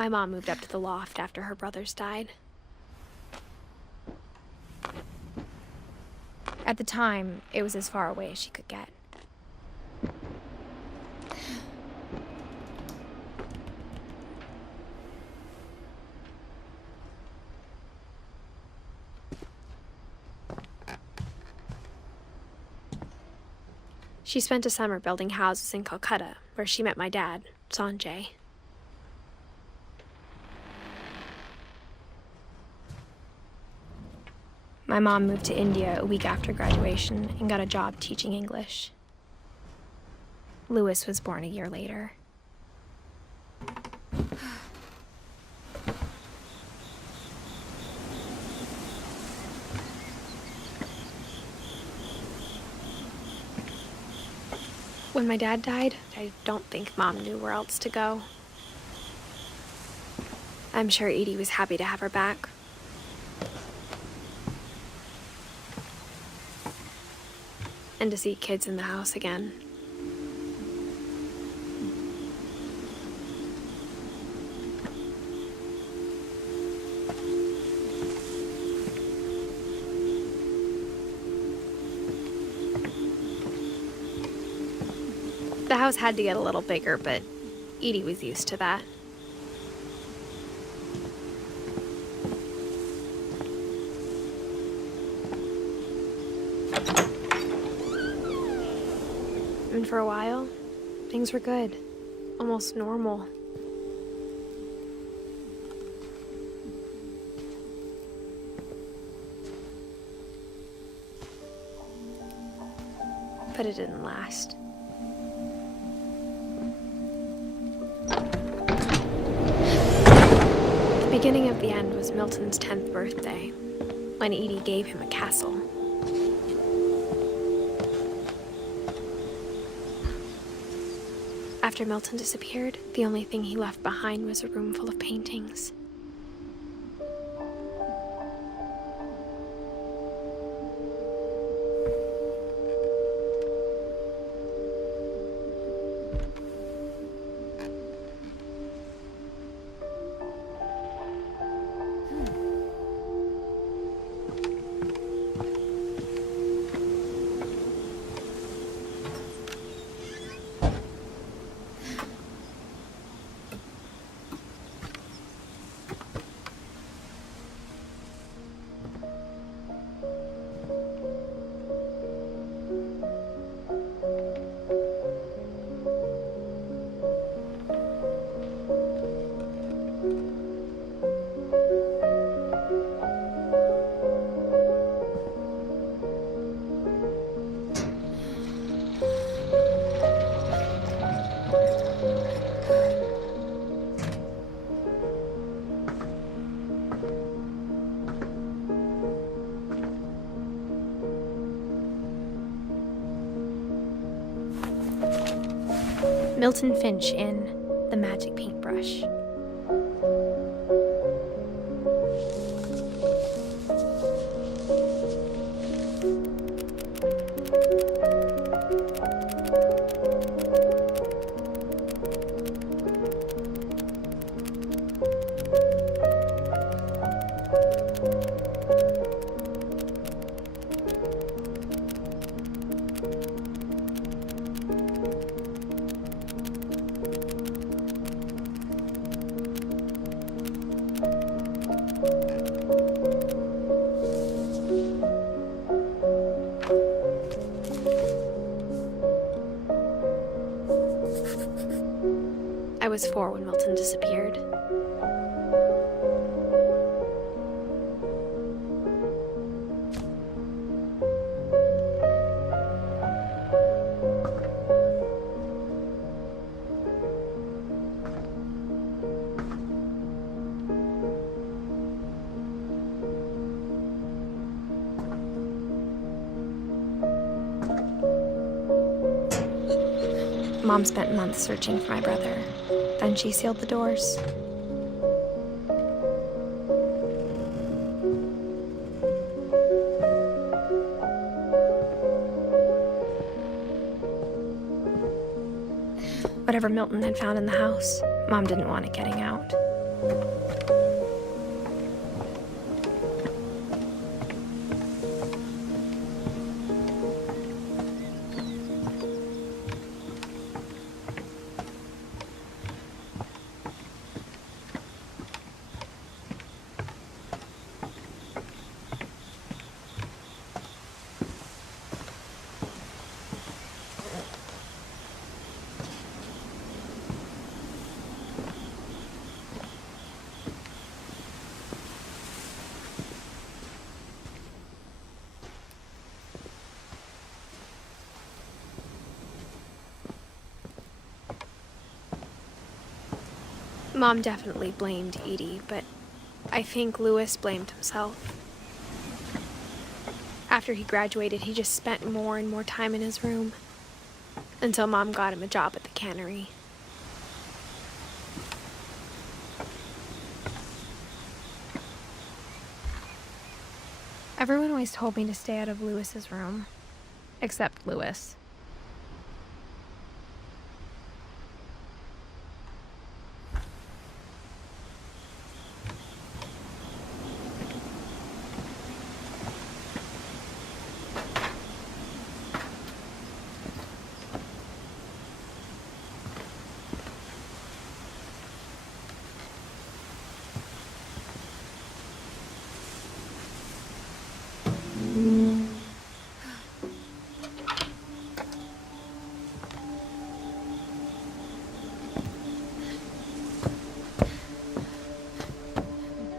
My mom moved up to the loft after her brothers died. At the time, it was as far away as she could get. She spent a summer building houses in Calcutta, where she met my dad, Sanjay. My mom moved to India a week after graduation and got a job teaching English. Louis was born a year later. When my dad died, I don't think Mom knew where else to go. I'm sure Edie was happy to have her back. And to see kids in the house again. The house had to get a little bigger, but Edie was used to that. And for a while, things were good. Almost normal. But it didn't last. The beginning of the end was Milton's 10th birthday, when Edie gave him a castle. After Milton disappeared, the only thing he left behind was a room full of paintings. Milton Finch in The Magic Paintbrush. I was 4 when Milton disappeared. Mom spent months searching for my brother. Then she sealed the doors. Whatever Milton had found in the house, Mom didn't want it getting out. Mom definitely blamed Edie, but I think Louis blamed himself. After he graduated, he just spent more and more time in his room, until Mom got him a job at the cannery. Everyone always told me to stay out of Louis's room, except Louis.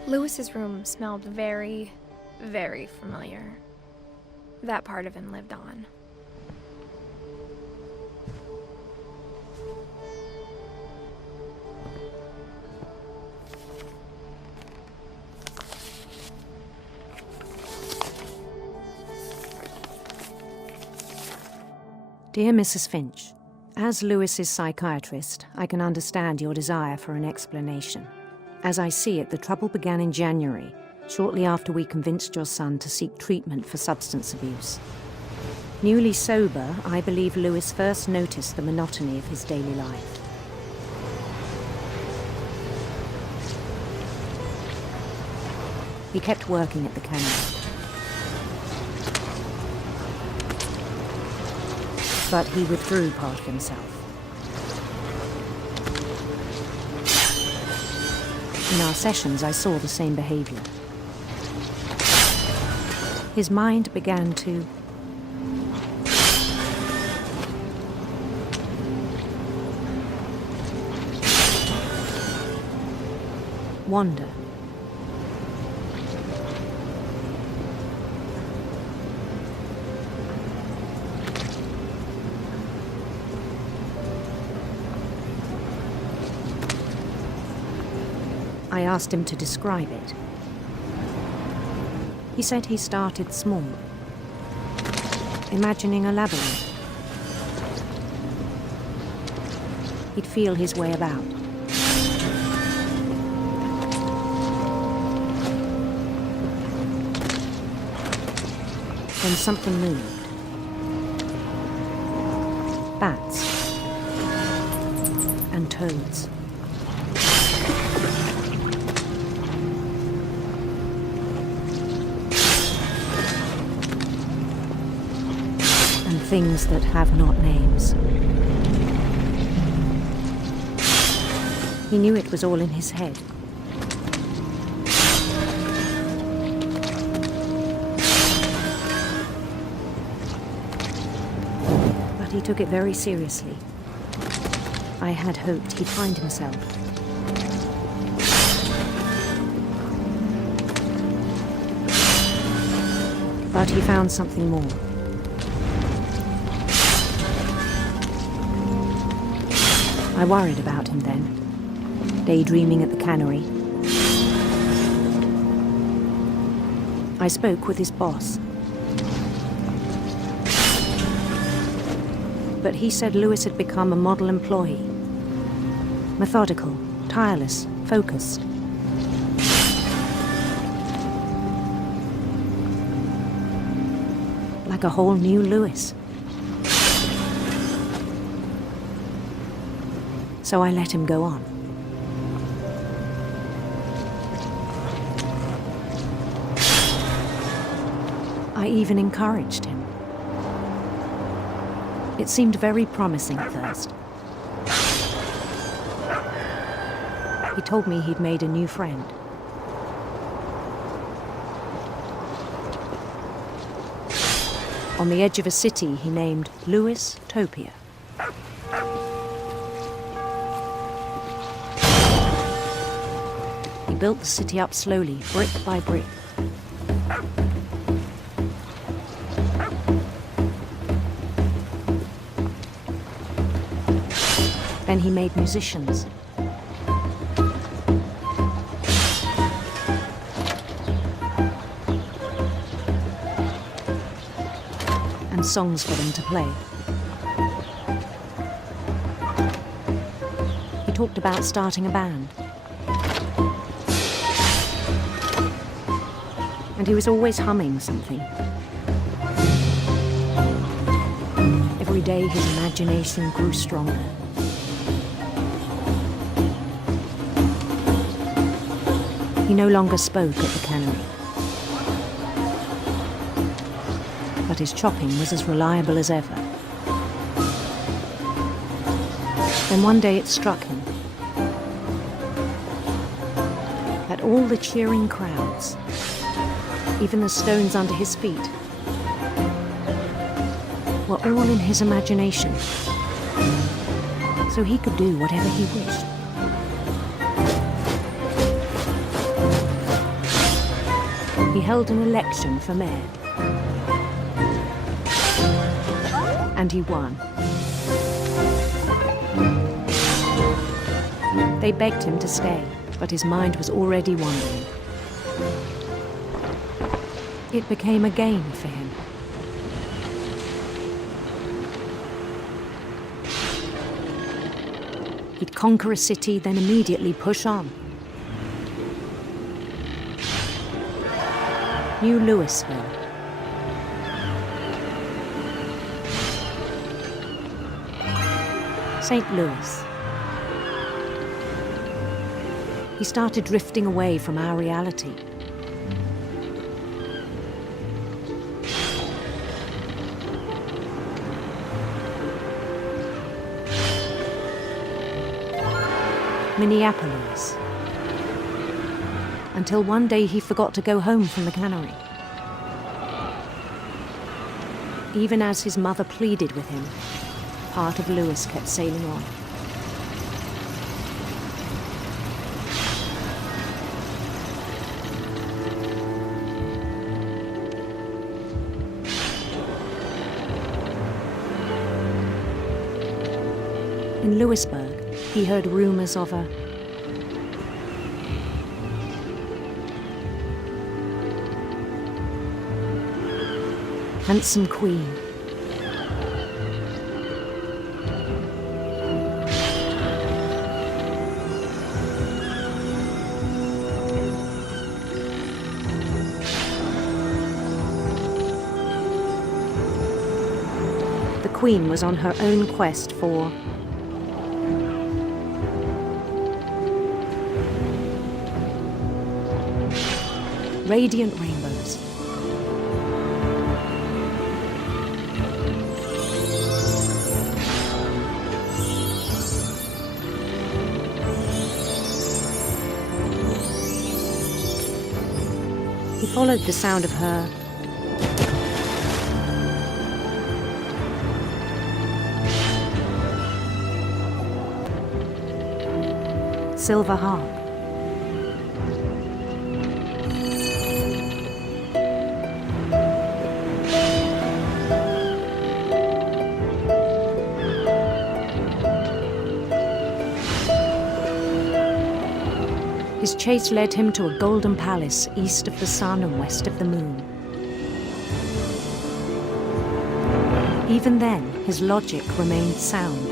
Louis's room smelled very, very familiar. That part of him lived on. Dear Mrs. Finch, as Louis's psychiatrist, I can understand your desire for an explanation. As I see it, the trouble began in January, shortly after we convinced your son to seek treatment for substance abuse. Newly sober, I believe Louis first noticed the monotony of his daily life. He kept working at the cannery. But he withdrew part of himself. In our sessions, I saw the same behavior. His mind began to wander. I asked him to describe it. He said he started small, imagining a labyrinth. He'd feel his way about. Then something moved. Bats and toads. Things that have not names. He knew it was all in his head. But he took it very seriously. I had hoped he'd find himself. But he found something more. I worried about him then, daydreaming at the cannery. I spoke with his boss. But he said Louis had become a model employee. Methodical, tireless, focused. Like a whole new Louis. So I let him go on. I even encouraged him. It seemed very promising at first. He told me he'd made a new friend. On the edge of a city he named Louis Topia. He built the city up slowly, brick by brick. Then he made musicians. And songs for them to play. He talked about starting a band. And he was always humming something. Every day his imagination grew stronger. He no longer spoke at the cannery. But his chopping was as reliable as ever. Then one day it struck him that all the cheering crowds, even the stones under his feet, were all in his imagination, so he could do whatever he wished. He held an election for mayor. And he won. They begged him to stay, but his mind was already wandering. It became a game for him. He'd conquer a city, then immediately push on. New Louisville. St. Louis. He started drifting away from our reality. Minneapolis. Until one day he forgot to go home from the cannery. Even as his mother pleaded with him, part of Louis kept sailing on. In Louisburg, he heard rumors of a handsome queen. The queen was on her own quest for radiant rainbows. He followed the sound of her silver harp. His chase led him to a golden palace east of the sun and west of the moon. Even then, his logic remained sound.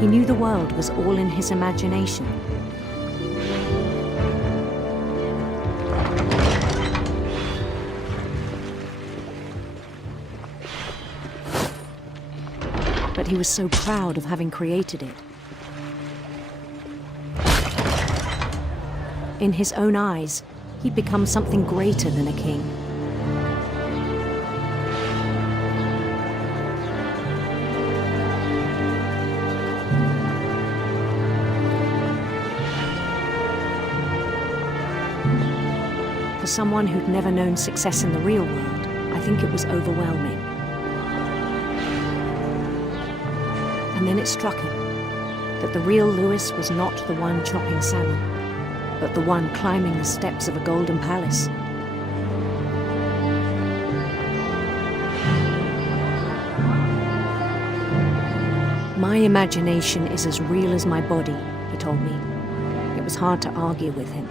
He knew the world was all in his imagination. But he was so proud of having created it. In his own eyes, He'd become something greater than a king. For someone who'd never known success in the real world, I think it was overwhelming. And then it struck him that the real Lewis was not the one chopping salmon, but the one climbing the steps of a golden palace. My imagination is as real as my body, he told me. It was hard to argue with him.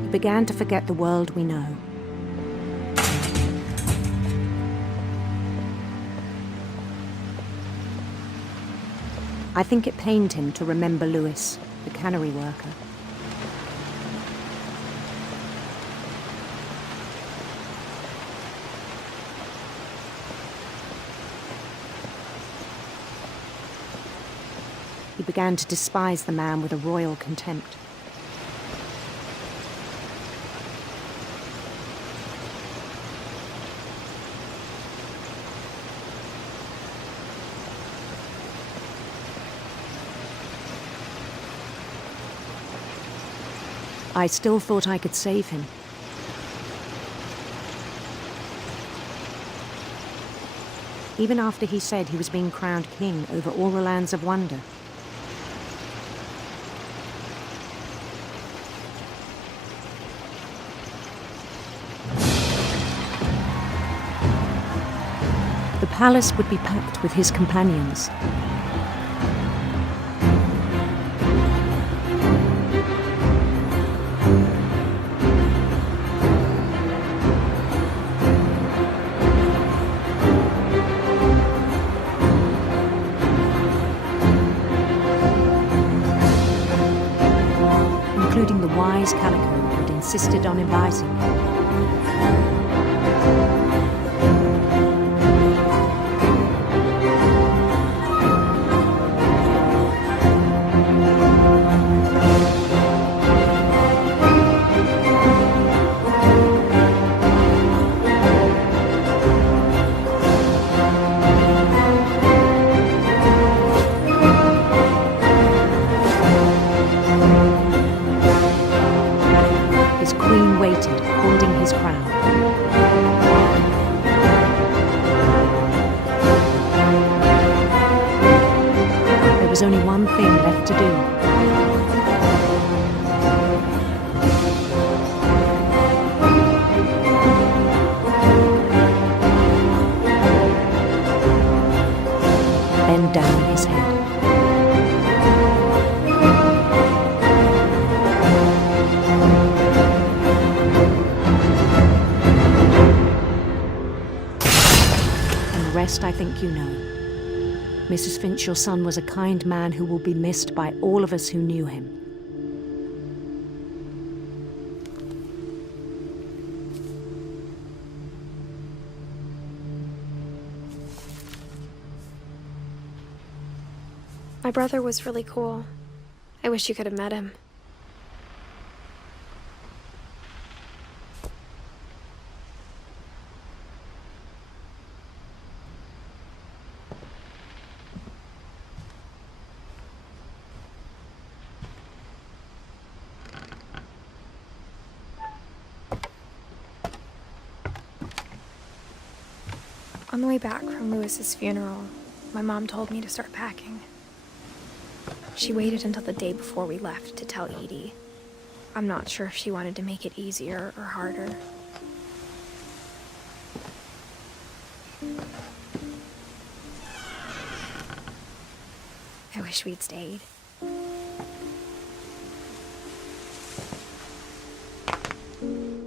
We began to forget the world we know. I think it pained him to remember Lewis, the cannery worker. He began to despise the man with a royal contempt. I still thought I could save him. Even after he said he was being crowned king over all the lands of wonder. The palace would be packed with his companions. Including the wise Calico who'd insisted on inviting me. His queen waited, holding his crown. There was only one thing left to do. Bend down his head. I think you know. Mrs. Finch, your son was a kind man who will be missed by all of us who knew him. My brother was really cool. I wish you could have met him. On the way back from Lewis's funeral, my mom told me to start packing. She waited until the day before we left to tell Edie. I'm not sure if she wanted to make it easier or harder. I wish we'd stayed.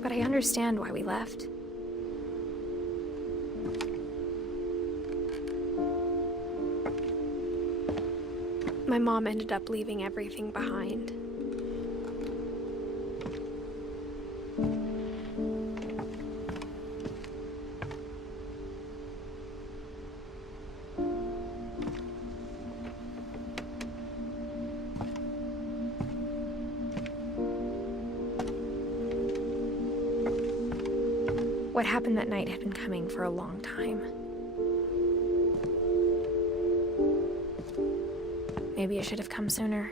But I understand why we left. My mom ended up leaving everything behind. What happened that night had been coming for a long time. Maybe it should have come sooner.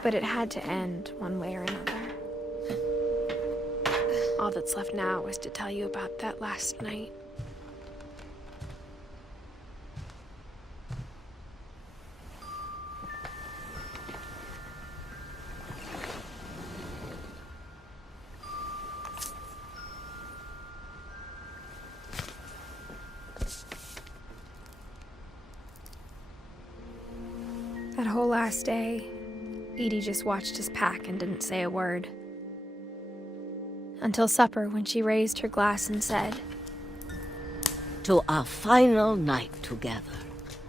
But it had to end one way or another. All that's left now is to tell you about that last night. That whole last day, Edie just watched us pack and didn't say a word. Until supper, when she raised her glass and said, "To our final night together,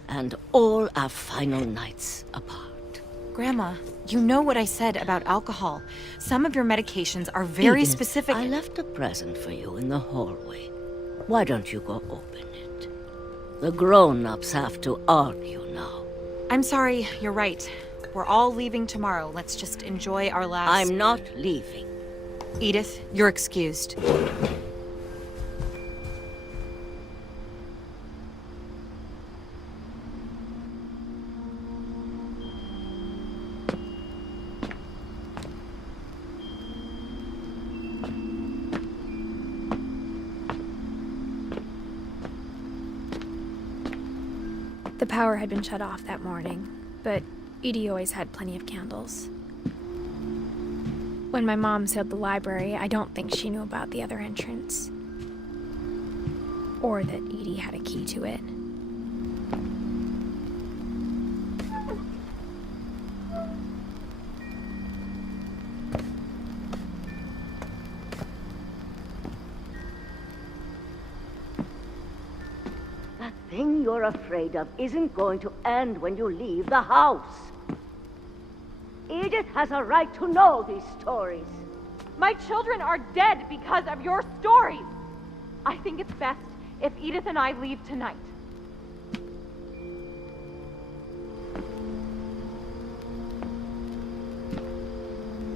and all our final nights apart." Grandma, you know what I said about alcohol. Some of your medications are very Edith, specific. I left a present for you in the hallway. Why don't you go open it? The grown-ups have to argue now. I'm sorry, you're right. We're all leaving tomorrow. Let's just enjoy our last... I'm not leaving. Edith, you're excused. the power had been shut off that morning, but Edie always had plenty of candles. When my mom sealed the library, I don't think she knew about the other entrance. Or that Edie had a key to it. That thing you're afraid of isn't going to end when you leave the house. Edith has a right to know these stories. My children are dead because of your stories. I think it's best if Edith and I leave tonight.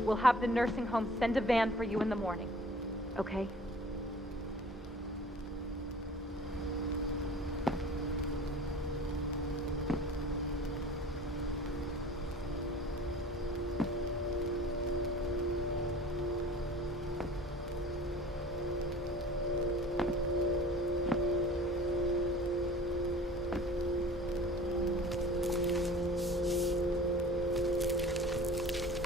We'll have the nursing home send a van for you in the morning, okay?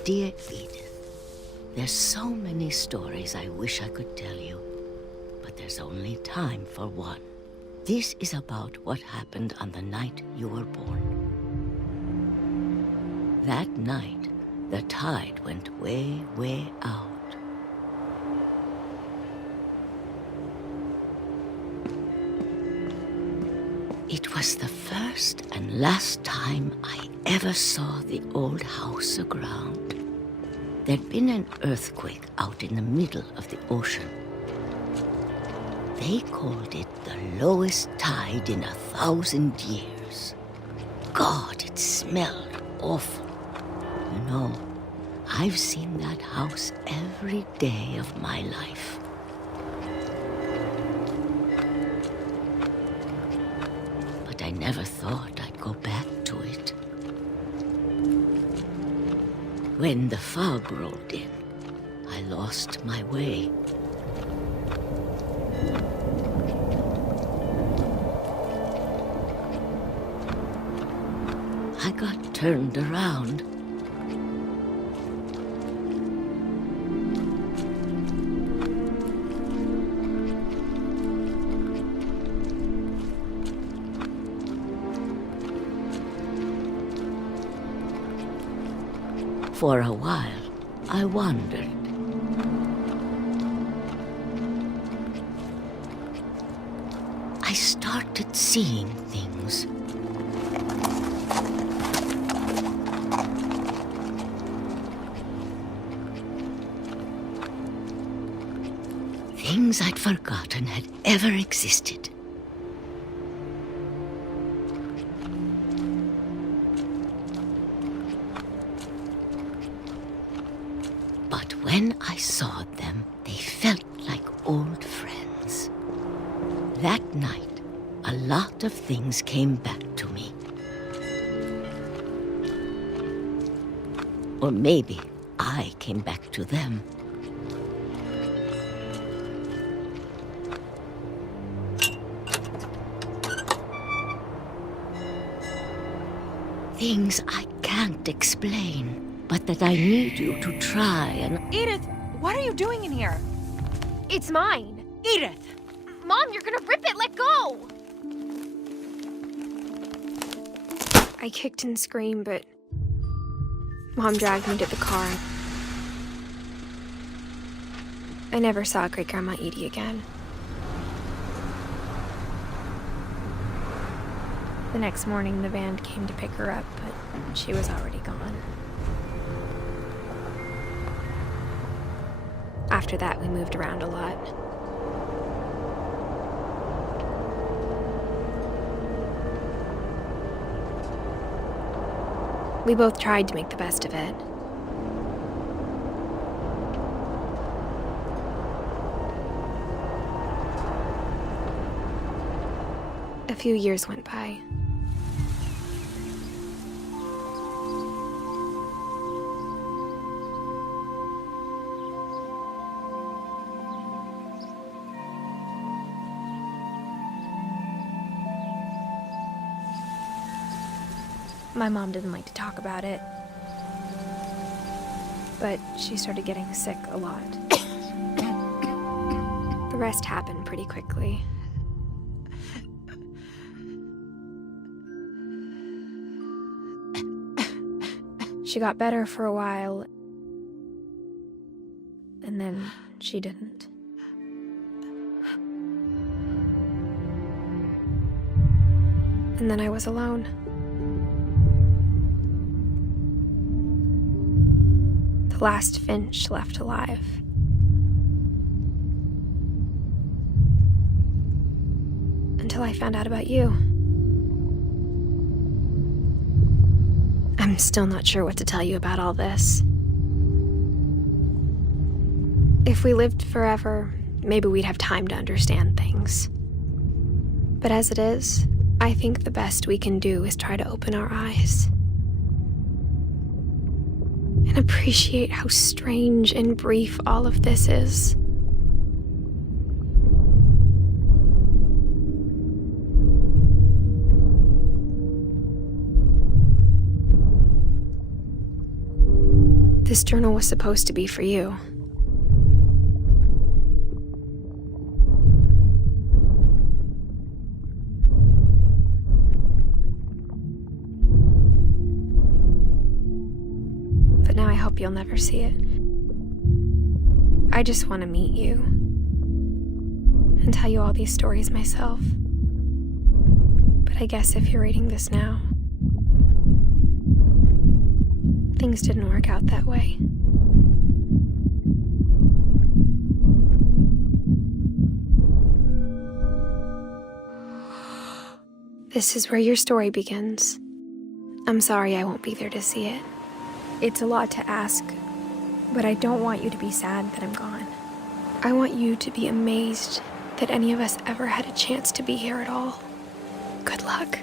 Dear Edith, there's so many stories I wish I could tell you, but there's only time for one. This is about what happened on the night you were born. That night, the tide went way, way out. It was the first and last time I ever saw the old house aground. There'd been an earthquake out in the middle of the ocean. They called it the lowest tide in 1,000 years. God, it smelled awful. You know, I've seen that house every day of my life. But I never thought I'd go back to it. When the fog rolled in, I lost my way. I got turned around. For a while, I wandered. started seeing things. Things I'd forgotten had ever existed. But when I saw them, they felt like old friends. That night, a lot of things came back to me. Or maybe I came back to them. Things I can't explain, but that I need you to try and... Edith, what are you doing in here? It's mine. Edith! Mom, you're gonna rip it! Let go! I kicked and screamed, but Mom dragged me to the car. I never saw Great-Grandma Edie again. The next morning, the van came to pick her up, but she was already gone. After that, we moved around a lot. We both tried to make the best of it. A few years went by. My mom didn't like to talk about it, but she started getting sick a lot. The rest happened pretty quickly. She got better for a while, and then she didn't. And then I was alone. The last Finch left alive. Until I found out about you. I'm still not sure what to tell you about all this. If we lived forever, maybe we'd have time to understand things. But as it is, I think the best we can do is try to open our eyes. And appreciate how strange and brief all of this is. This journal was supposed to be for you. But now I hope you'll never see it. I just want to meet you and tell you all these stories myself. But I guess if you're reading this now, things didn't work out that way. This is where your story begins. I'm sorry I won't be there to see it. It's a lot to ask, but I don't want you to be sad that I'm gone. I want you to be amazed that any of us ever had a chance to be here at all. Good luck.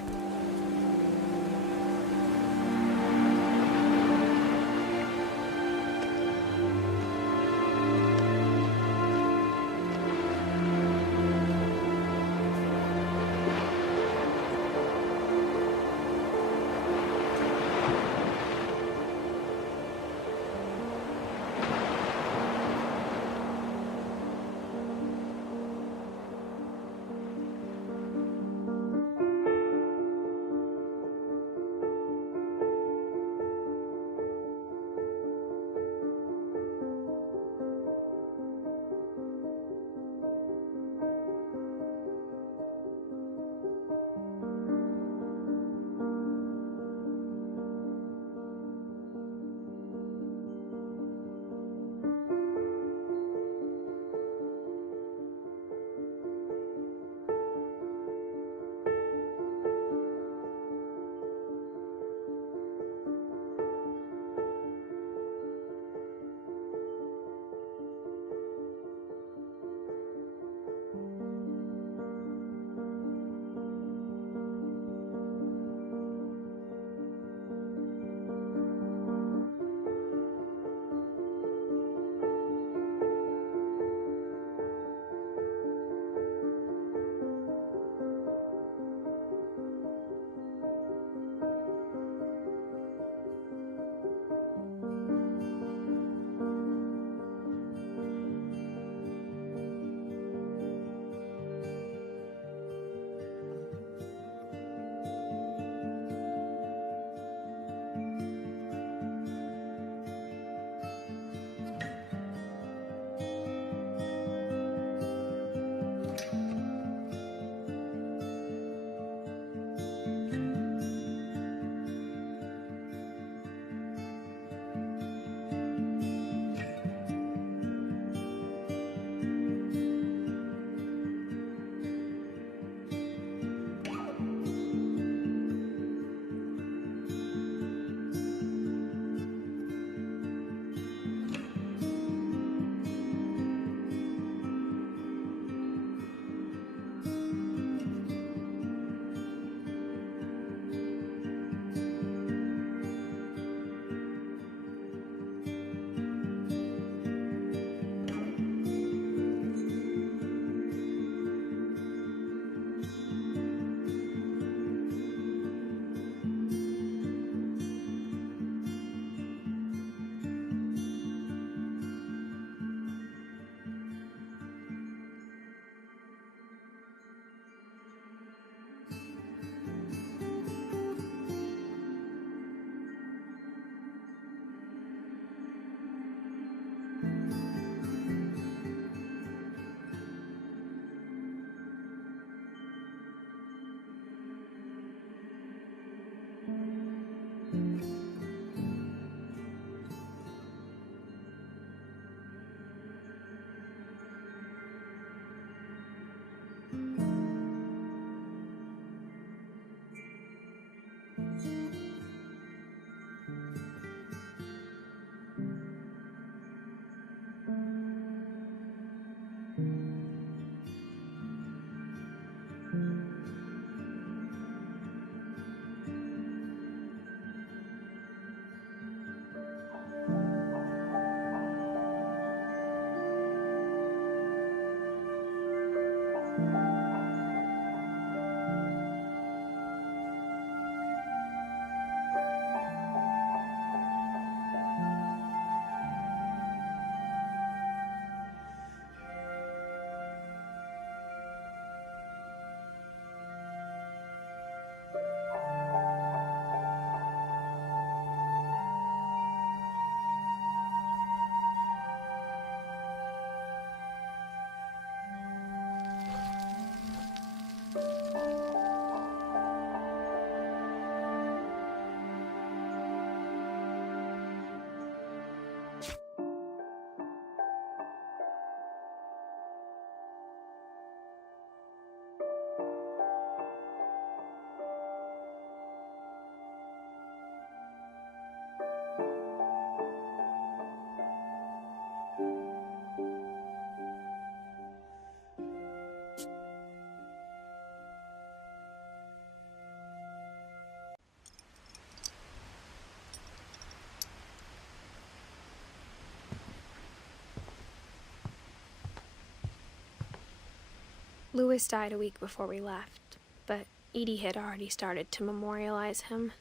Louis died a week before we left, but Edie had already started to memorialize him.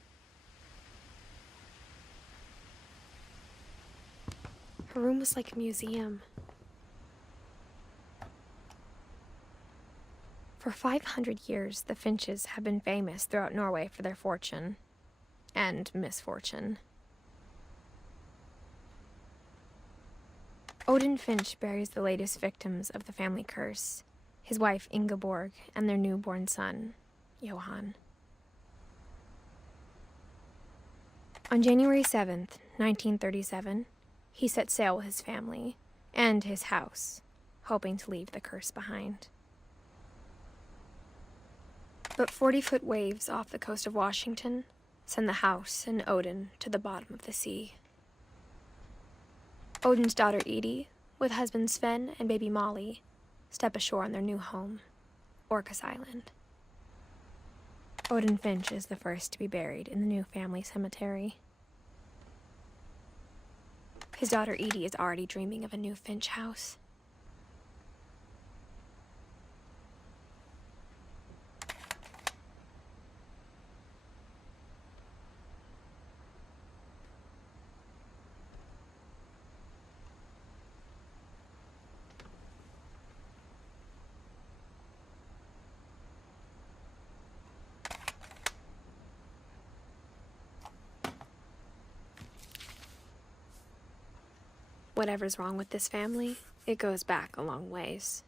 Her room was like a museum. For 500 years, the Finches have been famous throughout Norway for their fortune and misfortune. Odin Finch buries the latest victims of the family curse, his wife Ingeborg and their newborn son, Johan. On January 7th, 1937, he set sail with his family and his house, hoping to leave the curse behind. But 40-foot waves off the coast of Washington send the house and Odin to the bottom of the sea. Odin's daughter Edie, with husband Sven and baby Molly, step ashore on their new home, Orcas Island. Odin Finch is the first to be buried in the new family cemetery. His daughter Edie is already dreaming of a new Finch house. Whatever's wrong with this family, it goes back a long ways.